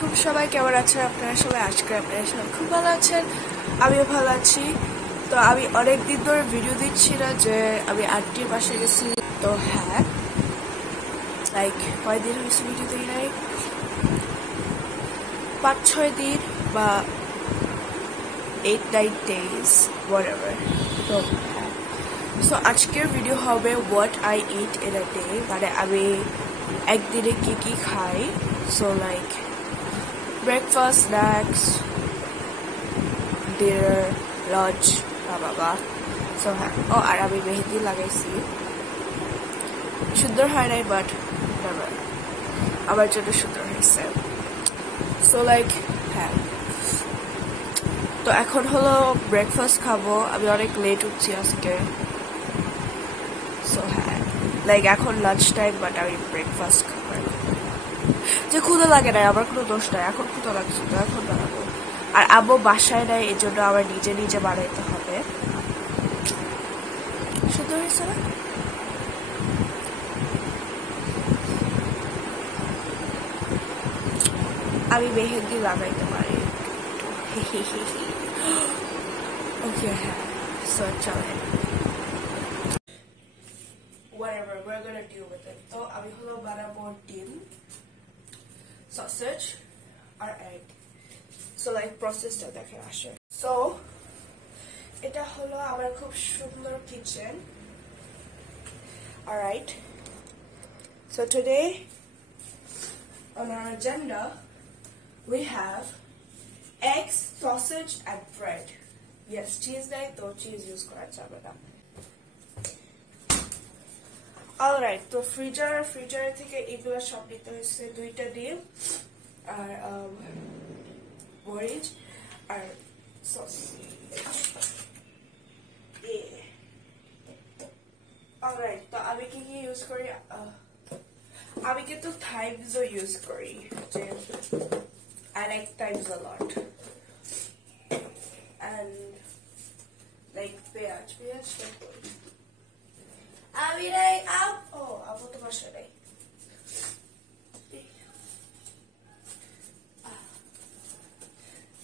আলাইকুম সবাই কেমন আছেন আপনারা সবাই আজকে আপনারা সবাই খুব ভালো আছেন আমিও ভালো আছি তো আমি অনেক দিন ধরে ভিডিও দিচ্ছি না যে আমি আন্টির পাশে গেছি তো হ্যাঁ লাইক কয়দিন হয়েছে ভিডিও দিই নাই 5-6 দিন বা 8-9 days whatever তো হ্যাঁ সো আজকের ভিডিও হবে what I eat in a day মানে আমি একদিনে কি কি খাই so like breakfast, snacks, dinner, lunch, blah blah blah. So আর আমি মেহেদি লাগাইছি সুন্দর হয় নাই বাট আমার জন্য সুন্দর হয়েছে সো লাইক হ্যাঁ তো এখন হলো ব্রেকফাস্ট খাবো আমি অনেক লেট উঠছি আজকে সো হ্যাঁ লাইক এখন লাঞ্চ টাইম বাট আমি ব্রেকফাস্ট খাবো যে ক্ষুধা লাগে না আমার কোনো দোষ নাই এখন ক্ষুধা লাগছে তো এখন বানাবো আর আব্বু বাসায় নাই এই জন্য আমার নিজে নিজে বানাইতে হবে সুন্দর হয়েছে না আমি মেহেদি লাগাইতে পারি ওকে হ্যাঁ সো চলেন whatever we're gonna deal with it তো আমি হলো বানাবো ডিম sausage or egg so like process টা দেখে আসে so এটা হলো আমার খুব সুন্দর kitchen alright so today on our agenda we have eggs sausage and bread yes cheese নাই তো cheese use করা যাবে না alright তো ফ্রিজার থেকে এগুলো সব নিতে হয়েছে 2টা ডিম আর মরিচ আর সস alright তো আমি কি কি ইউজ করি আমি কিন্তু থাইমসও ইউজ করি যে I like thymes a lot and like পেঁয়াজ আমি নাই আপু তো বাসা নাই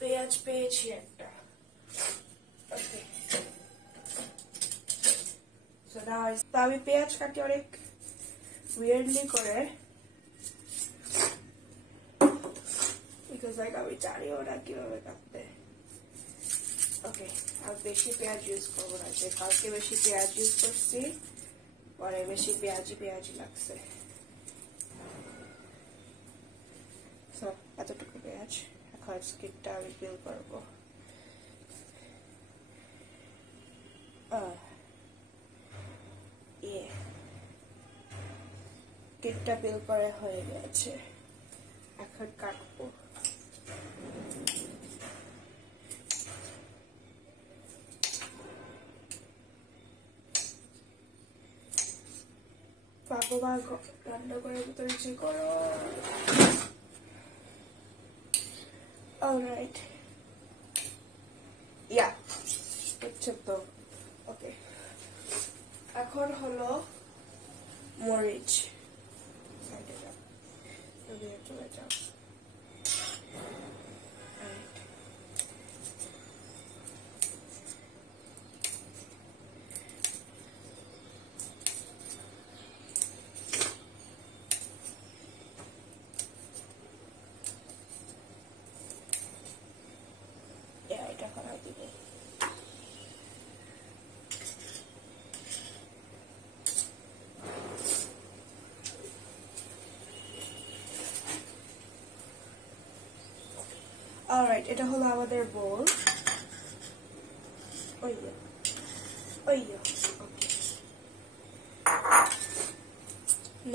পেঁয়াজ পেয়েছি একটা ওকে সো নাও আমি পেঁয়াজ কাটি অনেক উইয়ার্ডলি করে বিকজ লাইক আমি জানিও না কিভাবে কাটতে ওকে আর বেশি পেঁয়াজ ইউজ করবো না যে কালকে বেশি পেঁয়াজ ইউজ করছি পরে বেশি পেঁয়াজি লাগছে এতটুকু পেঁয়াজ এখন স্কিনটা আমি পিল করবো স্কিনটা পিল করে হয়ে গেছে এখন কাটবো বাবা রান্না করে ভিতরে যে করো অলরাইট ইয়া হচ্ছে তো ওকে এখন হলো মরিচ সাইডে যাও চলে যাও alright এটা হলো আমাদের বোল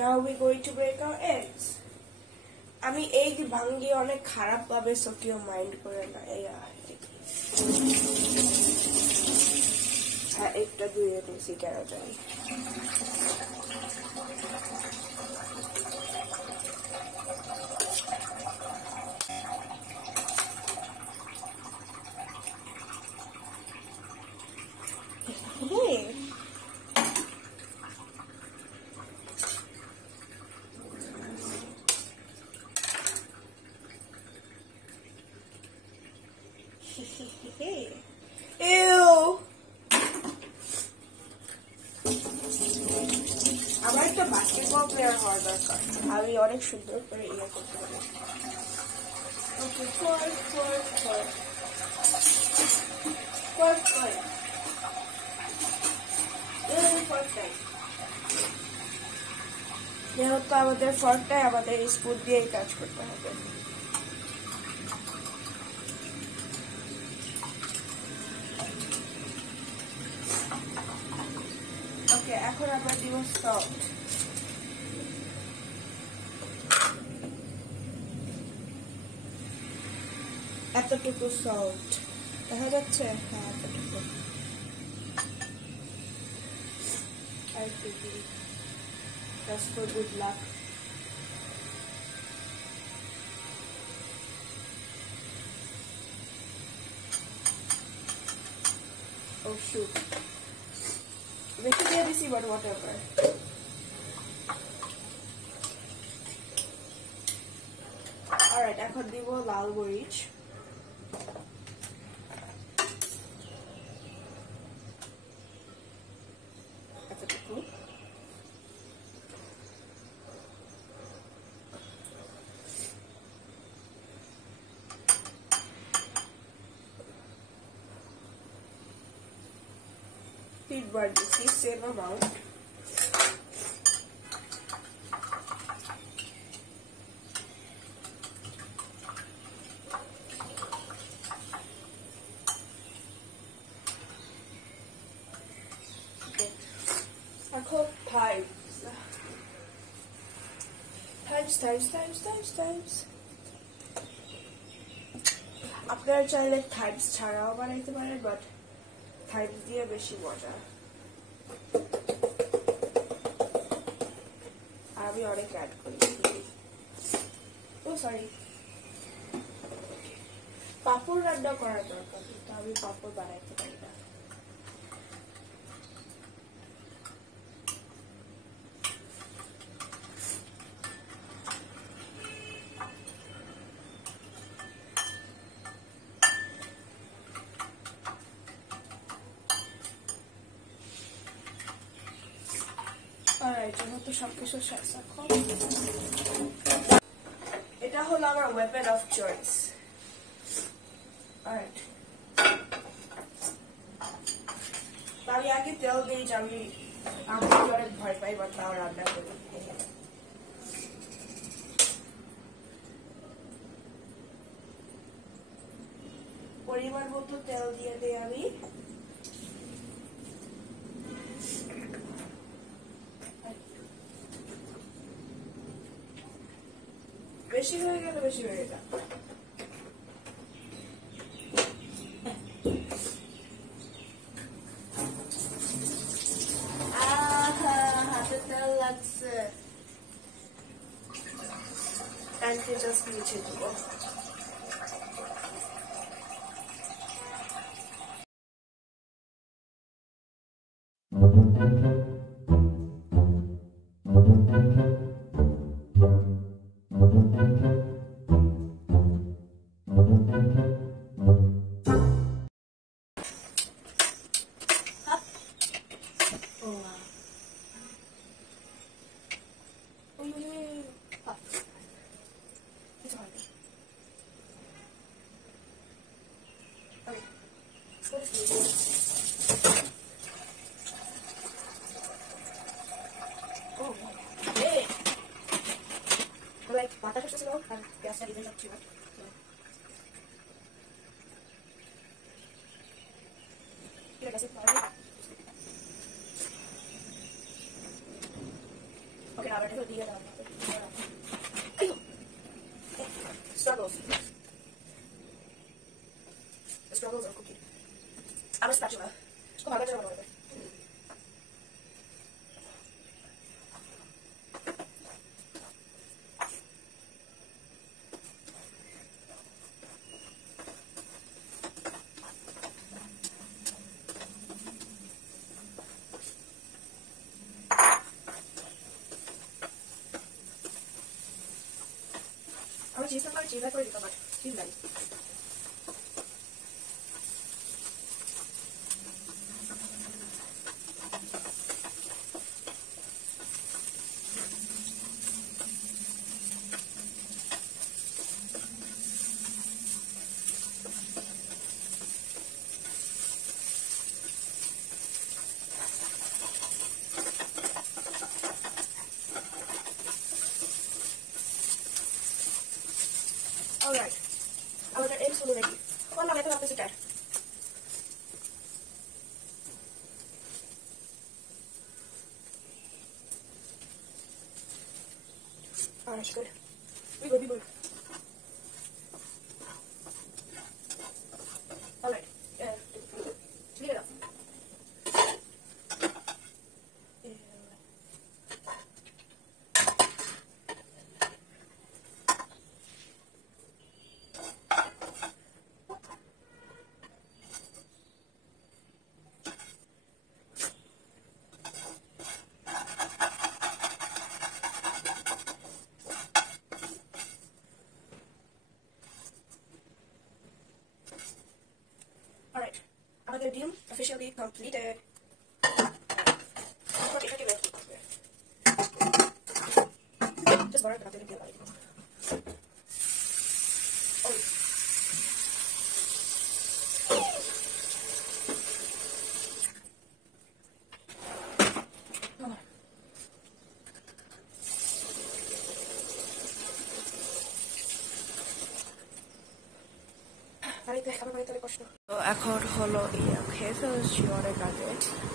now we going to break our eggs আমি egg ভাঙি অনেক খারাপ ভাবে সো কেউ মাইন্ড করে না হ্যাঁ একটা ধুয়ে নিয়েছি কেন জানি আমার একটা বাস্কেটবল প্লেয়ার হওয়ার দরকার, আমি অনেক সুন্দর করে ইয়ে করতে পারি। ওকে, যেহেতু আমাদের ফর্কটাই আমাদের স্পুন দিয়েই কাজ করতে হবে। ওকে, এখন আমরা দিব সল্ট। এতটুকু সল্ট দেখা যাচ্ছে, হ্যাঁ এতটুকু। আর একটু দিই, just for good luck. Oh shoot, বেশি দিয়ে দিছি, but whatever. Alright, এখন দিব লাল মরিচ। এতটুকু। তিনবার দিচ্ছি, সেম অ্যামাউন্ট। এখন times. আপনারা চাইলে থাইমস ছাড়াও বানাইতে পারেন, বাট থাইমস দিয়ে বেশি মজা। আমি অনেক অ্যাড করি। ও সরি, পাপড় রান্না করার দরকার, কিন্তু আমি পাপড় বানাইতে পারি না। যেহেতু সবকিছু শেষ, এখন এটা হলো আমার ওয়েপন অফ চয়েস। আমি আগে তেল দিই, আমি অনেক ভয় পাই, বা তাও রান্না করি। পরিমাণ মতো তেল দিয়ে দিই আমি। বেশি হয়ে গেল, বেশি হয়ে গেল। হাতে তেল লাগছে, প্যানকে জাস্ট নিচে দিব। Okay, now we're going to do struggles. The struggles of cooking. I'm a spatula. Come on, let's go. cheese করে দিতে পারি, চিজ নাই। অলরাইট, আমাদের এমস হলো রেডি। বললাম এখন আপনি seater. Alright, good. We good. Alright, clear it up. Alright, আমাদের ডিম officially completed. Just borrow the deal. তো এখন হলো খেয়ে ফেলেছি অনেক আগে,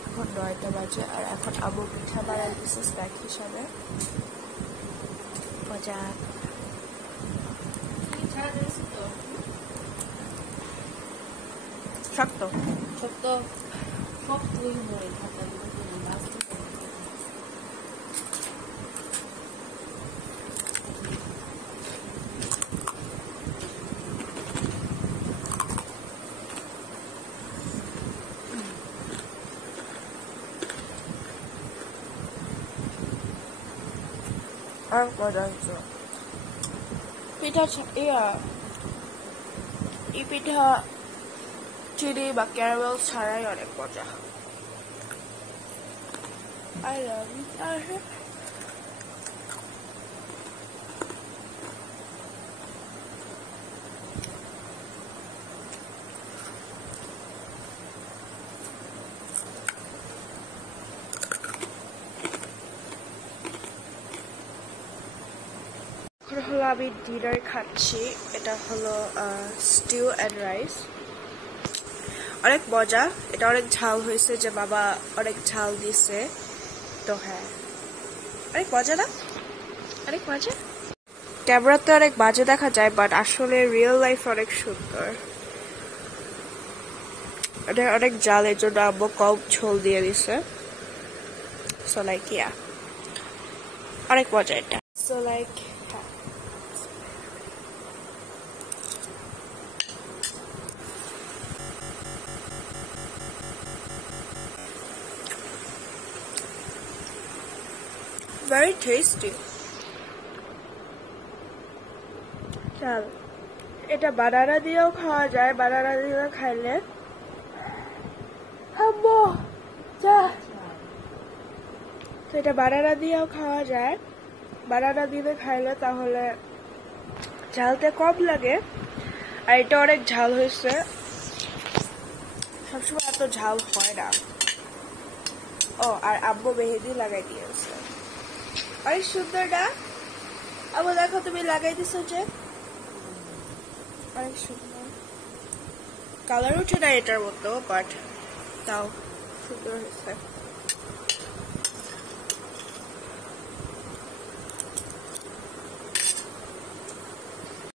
এখন 9টা বাজে, আর এখন আবু পিঠা বানাই দিচ্ছে স্ন্যাক হিসাবে। মজা। শক্ত শক্ত শক্তই হয় খাতা। আর মজা হচ্ছে পিঠা। এই পিঠা চিনি বা ক্যারামেল ছাড়াই অনেক মজা। I love it. এখন হলো আমি ডিনার খাচ্ছি। এটা হলো স্টিউ অ্যান্ড রাইস। অনেক মজা, এটা অনেক ঝাল হয়েছে, যে বাবা অনেক ঝাল দিছে। তো হ্যাঁ, অনেক মজা না? অনেক মজা। ক্যামেরাতে অনেক বাজে দেখা যায়, বাট আসলে রিয়েল লাইফ অনেক সুন্দর। এটা অনেক জাল, এর জন্য আম্মু কম ঝোল দিয়ে দিছে। সো লাইক ইয়া, অনেক মজা এটা। So like very tasty. চাল এটা বানানা দিয়েও খাওয়া যায়, বানানা দিয়ে খাইলে তো এটা বানানা দিয়েও খাওয়া যায়। বানানা দিয়ে খাইলে তাহলে ঝালতে কম লাগে, আর এটা অনেক ঝাল হয়েছে। সবসময় এত ঝাল হয় না। ও, আর আব্বু মেহেদি লাগাই দিয়েছে। অনেক সুন্দর না আব্বু? দেখো তুমি লাগাই দিছো যে, অনেক সুন্দর। কালার উঠে না এটার মতো, বাট তাও সুন্দর হয়েছে।